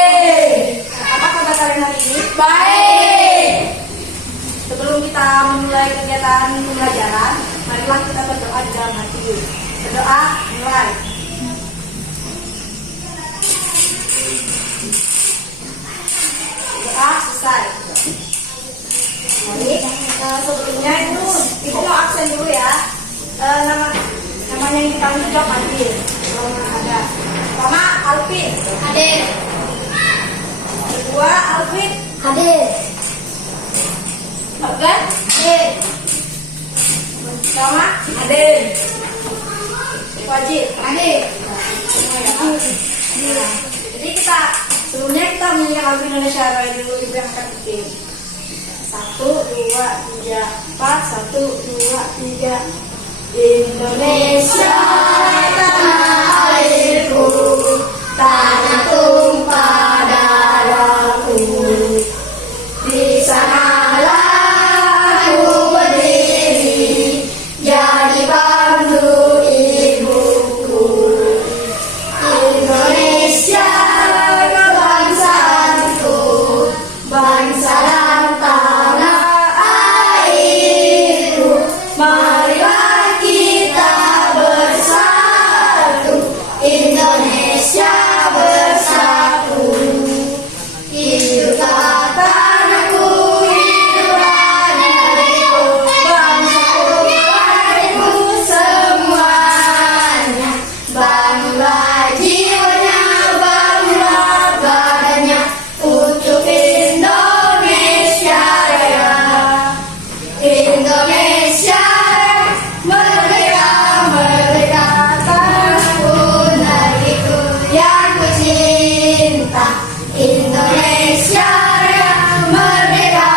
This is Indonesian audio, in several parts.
Baik. Apa kabar kalian hari ini? Baik. Sebelum kita memulai kegiatan pembelajaran, marilah kita berdoa di dalam hati. Berdoa, mulai. Doa selesai. Baik. Sebelumnya itu ibu mau absen dulu ya. Namanya yang dipanggil jawab hadir. Kalau ada. Pertama, Alvin. Hadir. Kedua, Alvin. Hadir. Bagan. Hadir. Pertama, hadir. Wajib. Hadir. Jadi sebelumnya kita menyanyikan lagu Indonesia Raya dulu, ibu yang akan bikin. 1, 2, 3, 4, 1, 2, 3. Indonesia tanah airku, tanah tumpah darahku. Di sanalah aku berdiri, jadi bantu ibuku. Indonesia kebangsaanku, bangsa dan tanah airku. Marilah kita bersatu, Indonesia bersatu. Hiduplah tanahku, hiduplah negeriku, bangsaku, airku semuanya. Bangunlah jiwanya, bangunlah badannya untuk Indonesia Raya. Indonesia merdeka, merdeka, tanahku, negeriku yang ku cinta. Indonesia Raya, merdeka,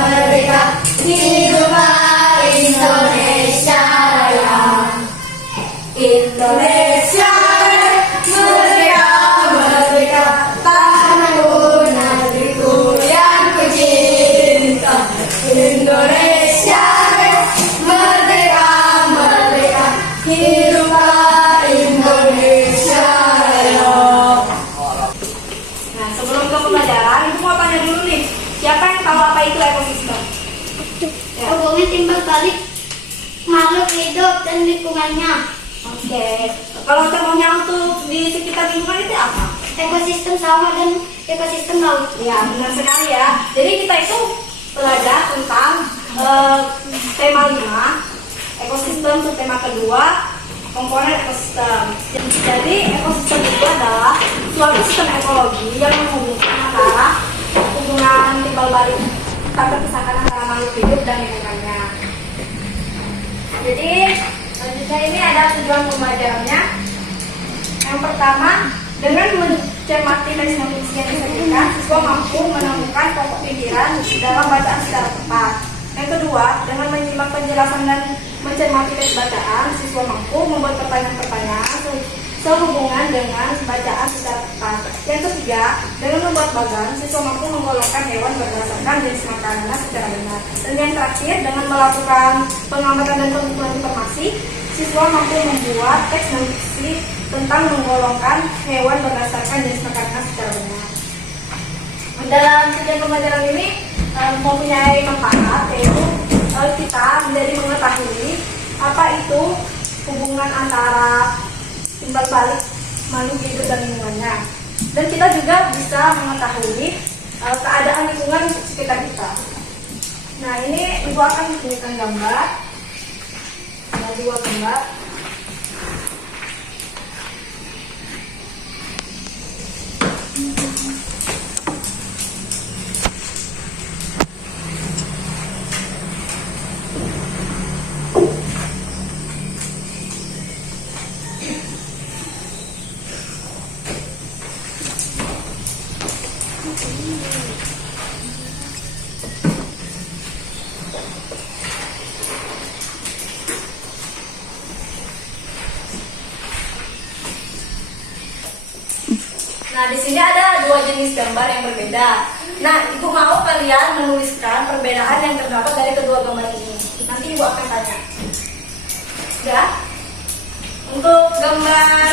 merdeka, hiduplah Indonesia Raya. Indonesia Raya, merdeka, merdeka, tanahku, negeriku yang ku cinta. Indonesia Raya, merdeka, merdeka, hiduplah Indonesia Raya. Nah, sebelum ke pembelajaran, ibu mau tanya dulu nih, siapa yang tahu apa itu ekosistem? Ya. Hubungan timbal balik makhluk hidup dan lingkungannya. Oke, kalau contohnya untuk di sekitar lingkungan itu apa? Ekosistem sawah dan ekosistem laut. Ya, benar sekali ya. Jadi kita itu belajar tentang tema 5, ekosistem, tema kedua, komponen ekosistem. Jadi ekosistem itu adalah suatu sistem ekologi yang menghubungkan antara hubungan timbal balik tak terpisahkan antara makhluk hidup dan lingkungannya. Jadi selanjutnya ini ada tujuan pembelajarannya. Yang pertama, dengan mencermati teks dan fungsi yang disajikan, siswa mampu menemukan pokok pikiran dalam bacaan secara tepat. Yang kedua, dengan menyimak penjelasan dan mencermati teks bacaan, siswa mampu membuat pertanyaan-pertanyaan sehubungan dengan bacaan secara tepat. Yang ketiga, dengan membuat bagan, siswa mampu menggolongkan hewan berdasarkan jenis makanannya secara benar. Dan yang terakhir, dengan melakukan pengamatan dan pengumpulan informasi, siswa mampu membuat teks dan fiksi tentang menggolongkan hewan berdasarkan jenis makanannya secara benar. Dalam kegiatan pembelajaran ini mempunyai manfaat, yaitu kita menjadi mengetahui apa itu hubungan antara timbal balik makhluk hidup dan lingkungannya, dan kita juga bisa mengetahui keadaan lingkungan sekitar kita. Nah, ini ibu akan tunjukkan gambar, ada 2 gambar. Nah, di sini ada 2 jenis gambar yang berbeda. Nah, ibu mau kalian menuliskan perbedaan yang terdapat dari kedua gambar ini. Nanti ibu akan tanya. Ya. Untuk gambar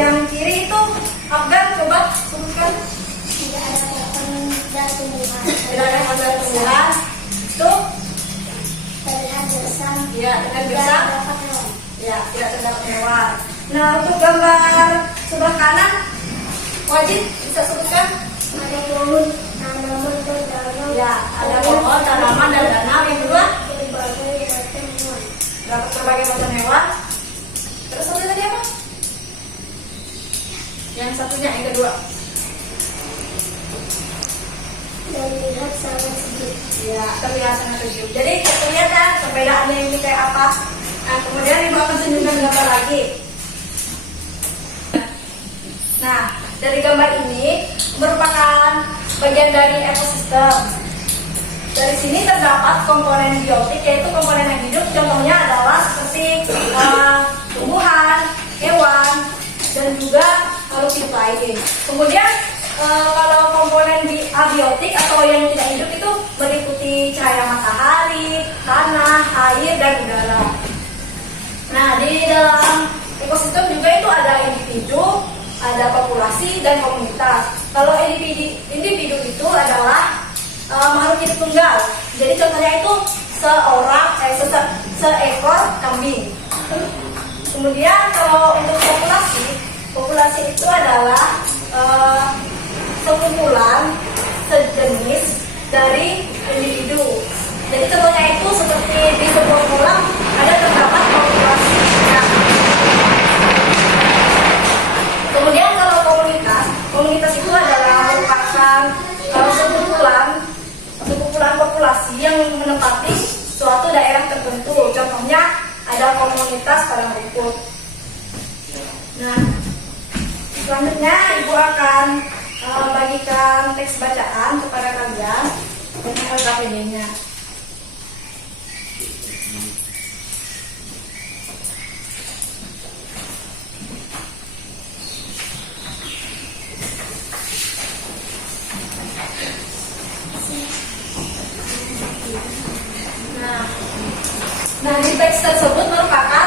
yang kiri itu Afgan, coba sebutkan. Tidak ada benda tumbuhan. Tidak ada benda tumbuhan. Itu Terlihat gersang. ya dengan Tidak gersang. terdapat hewan. Ya, tidak terdapat hewan. Nah, untuk gambar sebelah kanan, wajib bisa sebutkan. Ada pohon, tanaman, dan danau. Ya, ada pohon, tanaman, dan danau. Yang kedua, Berbagai macam hewan. dapat berbagai macam hewan. Terus satu tadi apa? Yang satunya, yang kedua. Dan lihat sangat sejuk. Ya, terlihat sangat sejuk. Jadi kita lihat ya perbedaannya ini kayak apa. Nah, kemudian ibu akan tunjukkan gambar lagi. Nah, dari gambar ini merupakan bagian dari ekosistem. Dari sini terdapat komponen biotik, yaitu komponen yang hidup. Contohnya adalah seperti tumbuhan, hewan, dan juga makhluk hidup lain. Kemudian kalau komponen abiotik atau yang tidak hidup itu meliputi cahaya matahari, tanah, air, dan udara. Nah, di dalam ekosistem juga itu ada individu, ada populasi, dan komunitas. Kalau individu itu adalah makhluk hidup tunggal. Jadi contohnya itu seekor kambing. Kemudian kalau untuk populasi itu adalah sekumpulan sejenis dari individu. Jadi contohnya itu seperti di sebuah kolam ada terdapat populasi. Nah, kemudian kalau komunitas itu adalah merupakan sekumpulan populasi yang menempati suatu daerah tertentu. Contohnya ada komunitas padang rumput. Nah, selanjutnya ibu akan bagikan teks bacaan kepada kalian dengan LKPD-nya. Nah, di teks tersebut merupakan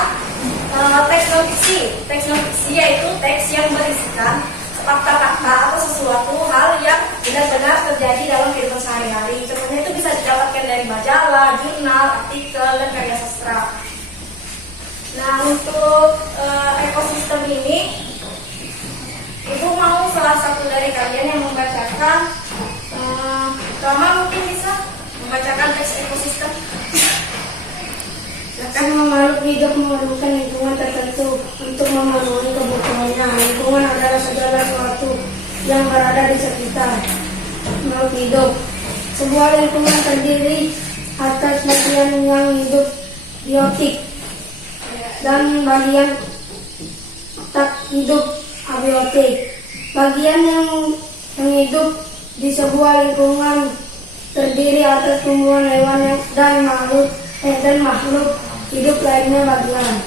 teks non fiksi. Teks non fiksi yaitu teks yang berisikan fakta-fakta atau sesuatu hal yang benar-benar terjadi dalam kehidupan sehari-hari. Contohnya itu bisa didapatkan dari majalah, jurnal, artikel, dan karya sastra. Nah, untuk ekosistem ini, ibu mau salah satu dari kalian yang membacakan. Rama mungkin bisa membacakan teks ekosistem. Karena makhluk hidup memerlukan lingkungan tertentu untuk memenuhi kebutuhannya. Lingkungan adalah segala sesuatu yang berada di sekitar makhluk hidup. Sebuah lingkungan terdiri atas bagian yang hidup biotik dan bagian tak hidup abiotik. Bagian yang hidup di sebuah lingkungan terdiri atas tumbuhan, hewan, dan makhluk hidup lainnya bagian.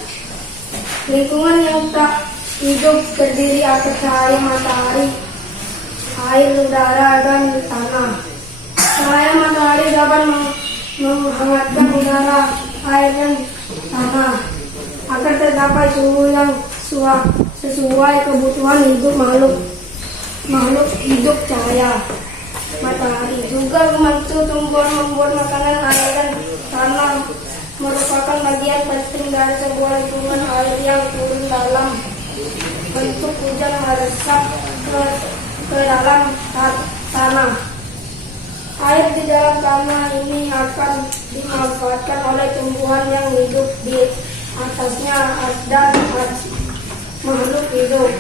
Lingkungan yang tak hidup terdiri atas cahaya matahari, air, udara, dan tanah. Cahaya matahari dapat menghangatkan udara, air, dan tanah agar terdapat suhu yang sesuai kebutuhan hidup makhluk hidup. Cahaya matahari juga membantu tumbuhan membuat makanan, air, dan tanah merupakan bagian penting dari sebuah lingkungan. Air yang turun dalam bentuk hujan meresap ke dalam tanah. Air di dalam tanah ini akan dimanfaatkan oleh tumbuhan yang hidup di atasnya dan makhluk hidup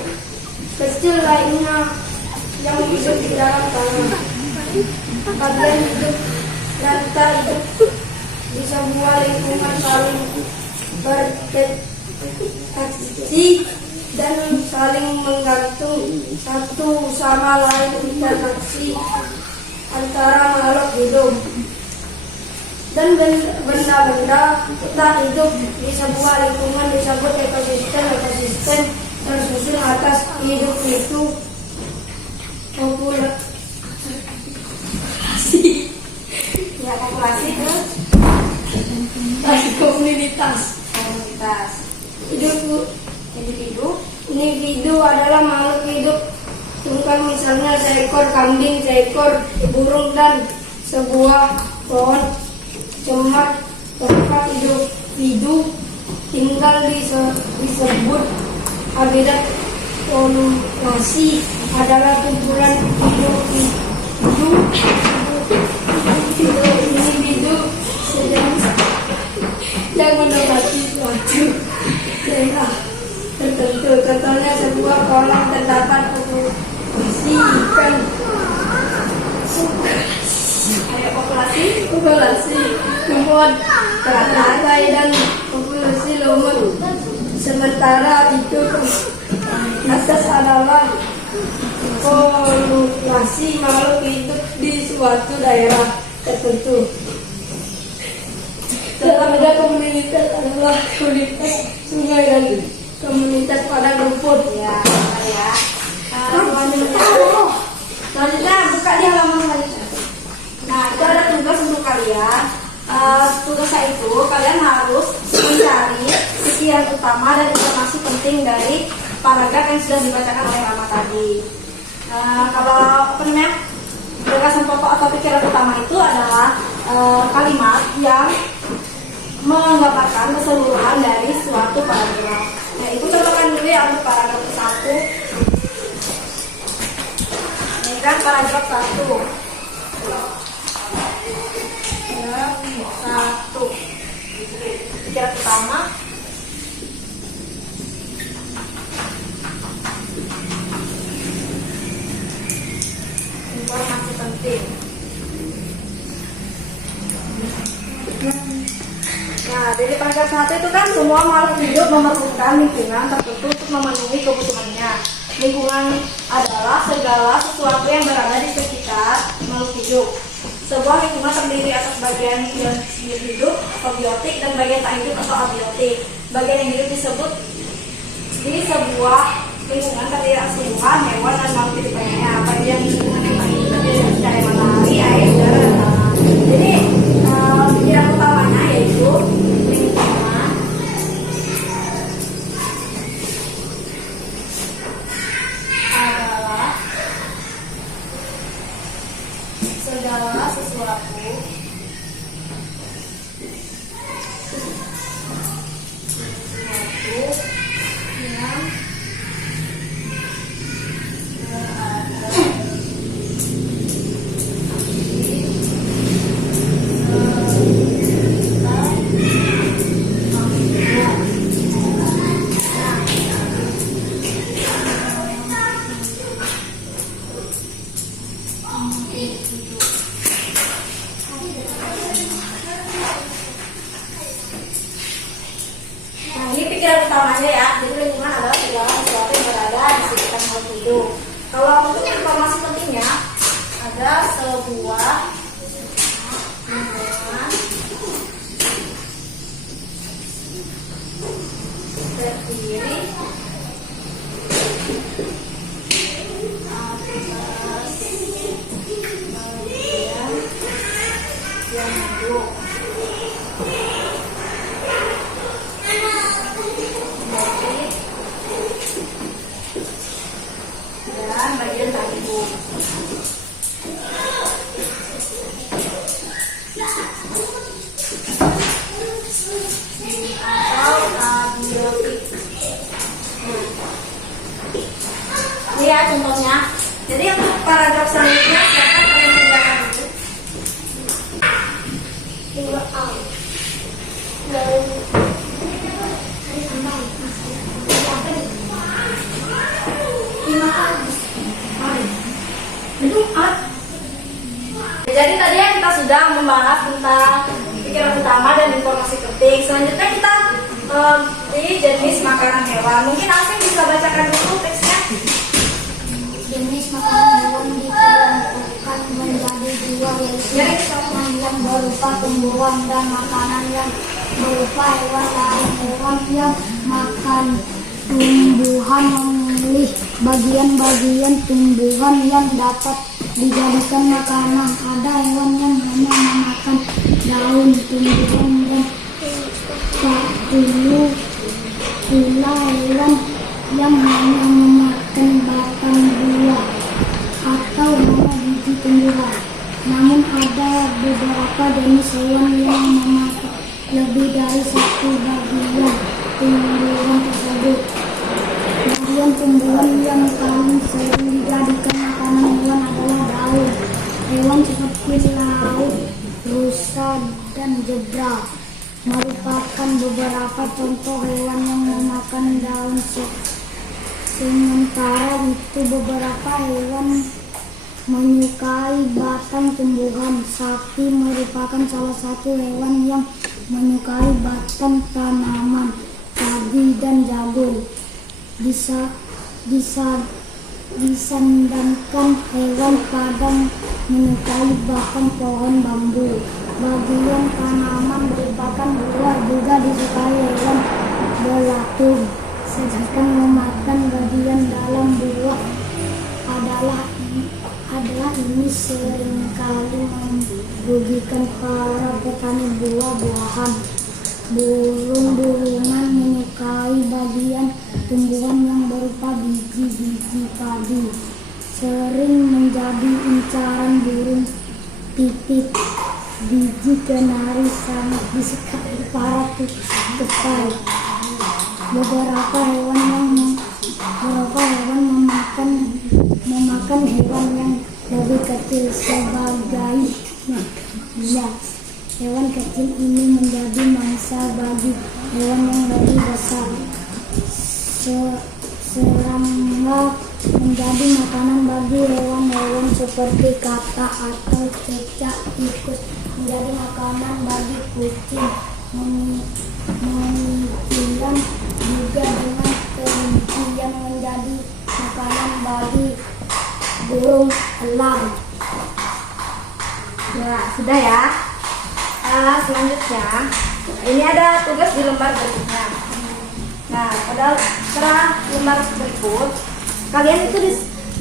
kecil lainnya yang hidup di dalam tanah. Bagian hidup dan tak hidup di sebuah lingkungan saling berinteraksi dan saling menggantung satu sama lain. Interaksi antara makhluk hidup dan benda-benda tak hidup di sebuah lingkungan disebut ekosistem. Ekosistem tersusun atas hidup itu populasi terus komunitas. Individu adalah makhluk hidup contohkan misalnya seekor kambing, seekor burung, dan sebuah pohon cemar tempat hidup tinggal disebut habitat. Populasi adalah kumpulan individu yang menempati suatu daerah tertentu. Contohnya sebuah kolam terdapat populasi ikan. Populasi lumut teratai dan populasi lumut. Sementara itu atas adalah populasi makhluk hidup di suatu daerah tertentu. Dalam ada komunitas adalah komunitas sungai dan komunitas padang rumput. Ya. Selanjutnya buka di halaman selanjutnya. Nah, itu ada tugas untuk kalian. Tugasnya itu kalian harus mencari pikiran utama dan informasi penting dari paragraf yang sudah dibacakan oleh Rama tadi. Kalau gagasan pokok atau pikiran utama itu adalah kalimat yang menggambarkan keseluruhan dari suatu paragraf. Nah, itu contohkan dulu ya untuk paragraf 1. Ini kan paragraf 1. Pikiran utama. Informasi penting. Nah, dari paragraf 1 itu kan semua makhluk hidup memerlukan lingkungan tertentu untuk memenuhi kebutuhannya. Lingkungan adalah segala sesuatu yang berada di sekitar makhluk hidup. Sebuah lingkungan terdiri atas bagian yang hidup atau biotik dan bagian tak hidup atau abiotik. Bagian yang hidup disebut di sebuah lingkungan terdiri atas tumbuhan, hewan, dan makhluk hidup lainnya. Bagian lingkungan yang tak hidup terdiri atas cahaya matahari, air, udara, dan tanah. Jadi pikiran utamanya yaitu lingkungan adalah segala sesuatu yang pikiran utamanya ya, jadi lingkungan adalah segala sesuatu yang berada di sekitar makhluk hidup. Kalau untuk informasi pentingnya, ada sebuah lingkungan terdiri atas bagian yang hidup. Dan bagian tak hidup. Atau abiotik. Ini ya contohnya. Jadi untuk paragraf selanjutnya silakan kalian kerjakan dulu. Jadi tadi ya kita sudah membahas tentang pikiran utama dan informasi penting. Selanjutnya kita di jenis makanan hewan. Mungkin Asing bisa bacakan dulu teksnya. Jenis makanan hewan dikelompokkan menjadi dua, yaitu makanan yang berupa tumbuhan dan makanan yang berupa hewan lain. Hewan yang makan tumbuhan memilih bagian-bagian tumbuhan yang dapat dijadikan makanan. Ada hewan yang hanya memakan daun tumbuhan dan pula hewan yang hanya memakan batang buah. beberapa jenis hewan yang memakan lebih dari satu bagian tumbuhan tersebut. Bagian tumbuhan yang paling sering dijadikan makanan hewan adalah daun. Hewan seperti laut, rusa, dan zebra merupakan beberapa contoh hewan yang memakan daun. Sementara itu beberapa hewan menyukai batang tumbuhan. Sapi merupakan salah satu hewan yang menyukai batang tanaman, cabai dan jagung. Disandangkan hewan padang menyukai batang pohon bambu. Bagian tanaman merupakan buah juga disukai hewan belatung. Sedangkan memakan bagian dalam buah adalah ini seringkali merugikan para petani buah-buahan. Burung-burungan menyukai bagian tumbuhan yang berupa biji-biji padi. Sering menjadi incaran burung pipit. Biji kenari sangat disukai para tupai. Beberapa hewan memakan hewan yang lebih kecil sebagai hewan kecil ini menjadi mangsa bagi hewan yang lebih besar. Serangga menjadi makanan bagi hewan-hewan seperti katak atau cicak. Tikus menjadi makanan bagi kucing. Mengikuti juga dengan kelinci yang menjadi makanan bagi burung elang. Ya, sudah ya. Selanjutnya, ini ada tugas di lembar berikutnya. Nah, pada lembar berikut, kalian itu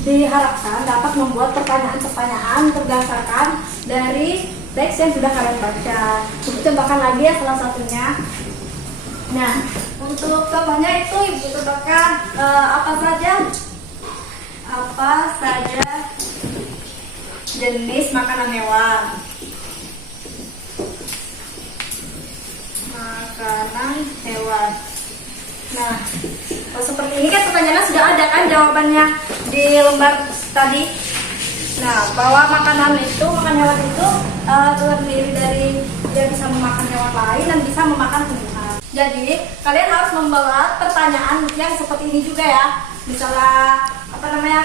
diharapkan dapat membuat pertanyaan-pertanyaan berdasarkan dari teks yang sudah kalian baca. Cobakan lagi ya salah satunya. Nah, untuk contohnya itu ibu cobakan apa saja jenis makanan hewan. Makanan hewan. Nah, seperti ini kan pertanyaannya sudah ada kan jawabannya di lembar tadi. Nah, bahwa makanan hewan itu terdiri dari dia bisa memakan hewan lain dan bisa memakan tumbuhan. Jadi kalian harus membawa pertanyaan yang seperti ini juga ya. Misalnya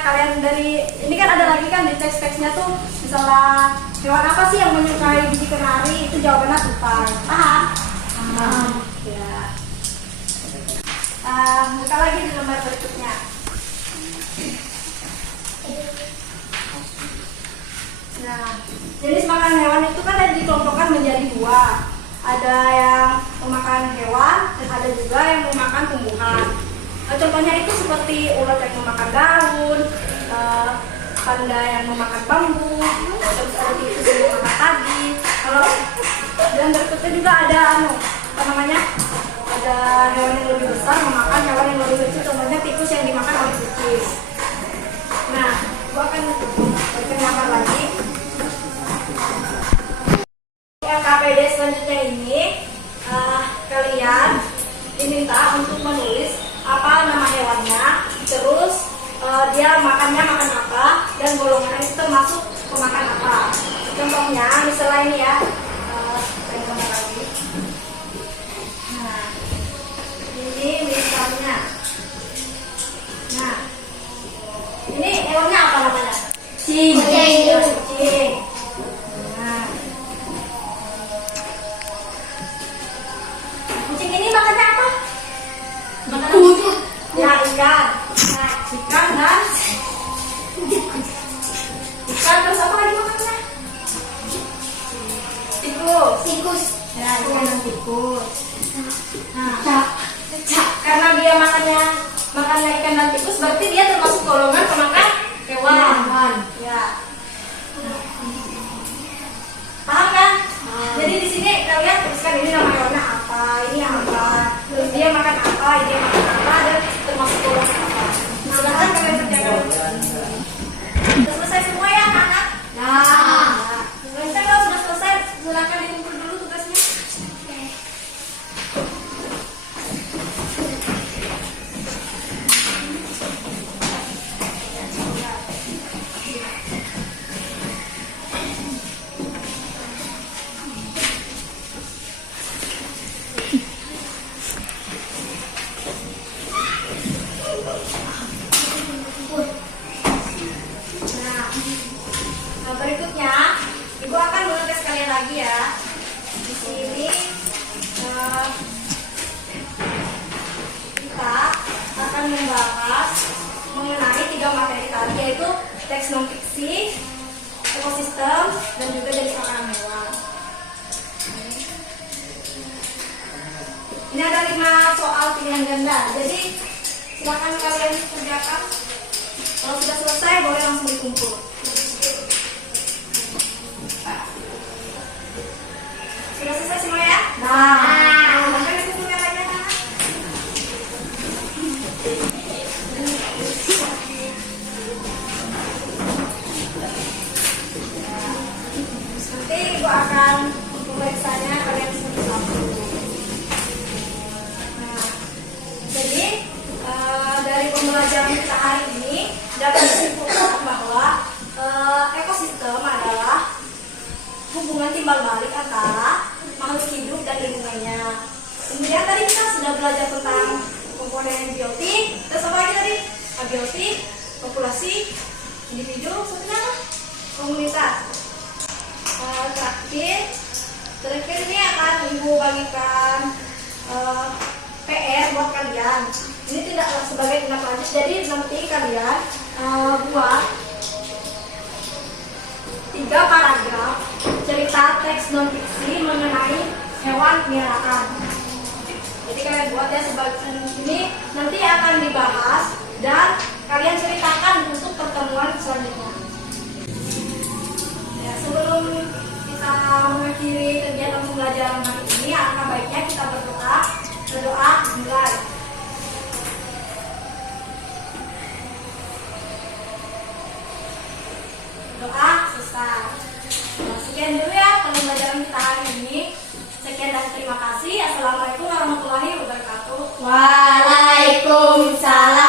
kalian dari ini kan ada lagi kan di teks-teksnya tuh, misalnya hewan apa sih yang menyukai biji kenari, itu jawabannya tupai. Paham? Ya. Buka lagi di lembar berikutnya. Nah, jenis makanan hewan itu kan ada dikelompokkan menjadi dua. Ada yang memakan hewan dan ada juga yang memakan tumbuhan. Contohnya itu seperti ulat yang memakan daun, panda yang memakan bambu, terus ada tikus yang memakan padi. Dan berikutnya juga ada ada hewan yang lebih besar memakan hewan yang lebih kecil. Contohnya tikus yang dimakan oleh tikus. Nah, gua akan perkenalkan lagi. KPD selanjutnya ini kalian diminta untuk menulis apa nama hewannya, terus dia makan apa, dan golongannya itu termasuk pemakan apa. Contohnya misalnya ini ya, nah ini misalnya, nah ini hewannya apa namanya? Kucing. Kucing ini makannya apa? Makanan ya, ikan. Nah, ikan dan ikan, terus apa lagi makannya? Tikus. Ya, ikan dan tikus. Nah, karena dia makannya ikan dan tikus, berarti dia termasuk golongan pemakan hewan. Ya. Paham kan? Jadi di sini kalian tuliskan ini nama hewannya apa, ini apa, terus dia makan apa, dia makan apa, dan termasuk golongan apa. Silahkan kalian kerjakan. Sudah selesai semua ya anak-anak? Nah, kalau sudah selesai, silakan Berikutnya, Ibu akan mengetes kalian lagi ya. Di sini kita akan membahas mengenai 3 materi tadi, yaitu teks non fiksi, ekosistem, dan juga jenis makanan hewan. Ini ada 5 soal pilihan ganda, jadi silakan kalian kerjakan. Kalau sudah selesai, boleh langsung dikumpul. Sudah selesai semua ya? Nah, sampai dikumpulkan lagi ya. Nanti Ibu akan memeriksanya kalian satu-satu. Nah, jadi dari pembelajaran kita hari ini dapat disimpulkan bahwa ekosistem adalah hubungan timbal balik antara makhluk hidup dan lingkungannya. Kemudian tadi kita sudah belajar tentang komponen biotik, terus apa lagi tadi? Abiotik, populasi, individu, satunya apa? Komunitas. Terakhir ini akan Ibu bagikan PR buat kalian. Ini tidak sebagai tindak lanjut, jadi nanti kalian buat 3 paragraf cerita teks non fiksi mengenai hewan peliharaan. Jadi kalian buat ya, sebagai ini nanti akan dibahas dan kalian ceritakan untuk pertemuan selanjutnya. Ya, sebelum kita mengakhiri kegiatan pembelajaran hari ini, alangkah baiknya kita berdoa. Berdoa mulai. Doa selesai. Nah, sekian dulu ya pembelajaran kita hari ini. Sekian dan terima kasih. Assalamualaikum warahmatullahi wabarakatuh. Waalaikumsalam.